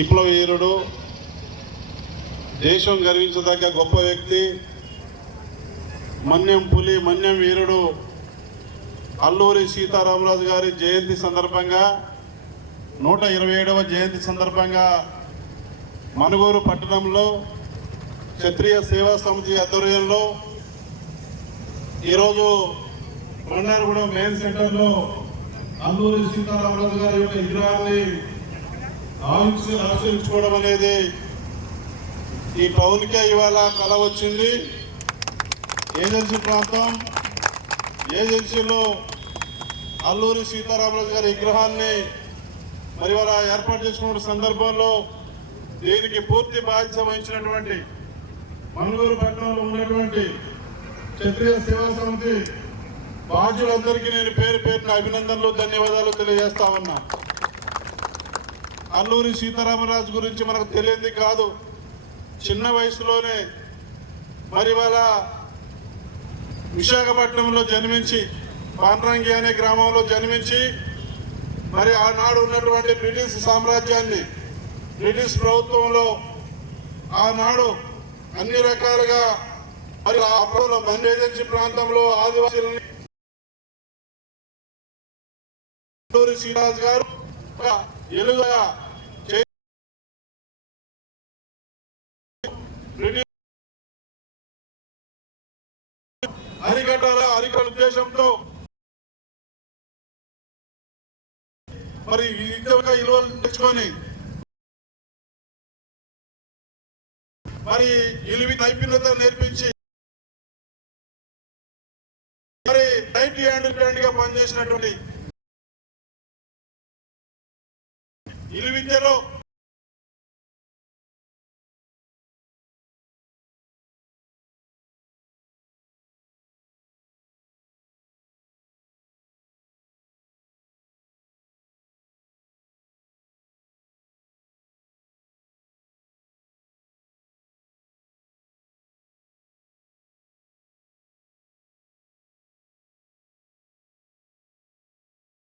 విప్లవీరుడు దేశం గర్వించదగ్గ గొప్ప వ్యక్తి మన్యం పులి మన్యం వీరుడు అల్లూరి సీతారామరాజు గారి జయంతి సందర్భంగా నూట ఇరవై ఏడవ జయంతి సందర్భంగా మనుగూరు పట్టణంలో క్షత్రియ సేవా సమితి ఆధ్వర్యంలో ఈరోజు బండారుగూడెం మెయిన్ సెంటర్లో అల్లూరి సీతారామరాజు గారి యొక్క విగ్రహాన్ని ఆలోచించుకోవడం అనేది ఈ టౌన్కే ఇవాళ కళ వచ్చింది. ఏజెన్సీ ప్రాంతం ఏజెన్సీలో అల్లూరి సీతారామరాజు గారి విగ్రహాన్ని మరి వాళ్ళ ఏర్పాటు చేసుకున్న సందర్భంలో దీనికి పూర్తి బాధ్యత వహించినటువంటి మంగళూరు పట్టణంలో ఉన్నటువంటి క్షత్రియ సేవా సమితి బాధ్యులందరికీ నేను పేరు పేరున అభినందనలు ధన్యవాదాలు తెలియజేస్తా ఉన్నా. అల్లూరి సీతారామరాజు గురించి మనకు తెలియంది కాదు. చిన్న వయసులోనే మరి వాళ్ళ విశాఖపట్నంలో జన్మించి పాండ్రంగి అనే గ్రామంలో జన్మించి మరి ఆనాడు ఉన్నటువంటి బ్రిటిష్ సామ్రాజ్యాన్ని బ్రిటిష్ ప్రభుత్వంలో ఆనాడు అన్ని రకాలుగా మరి ఆ అప్పుడు ఏజెన్సీ ప్రాంతంలో ఆదివాసీలని అల్లూరి గారు ఒక అరికట్టాల అరికట్ట ఉద్దేశంతో మరి ఇంకొక విలువలు తెచ్చుకొని మరి ఇలివి నైపుణ్యత నేర్పించి మరి రైట్ హ్యాండ్ హ్యాండ్గా పనిచేసినటువంటి ఇలి విద్యలో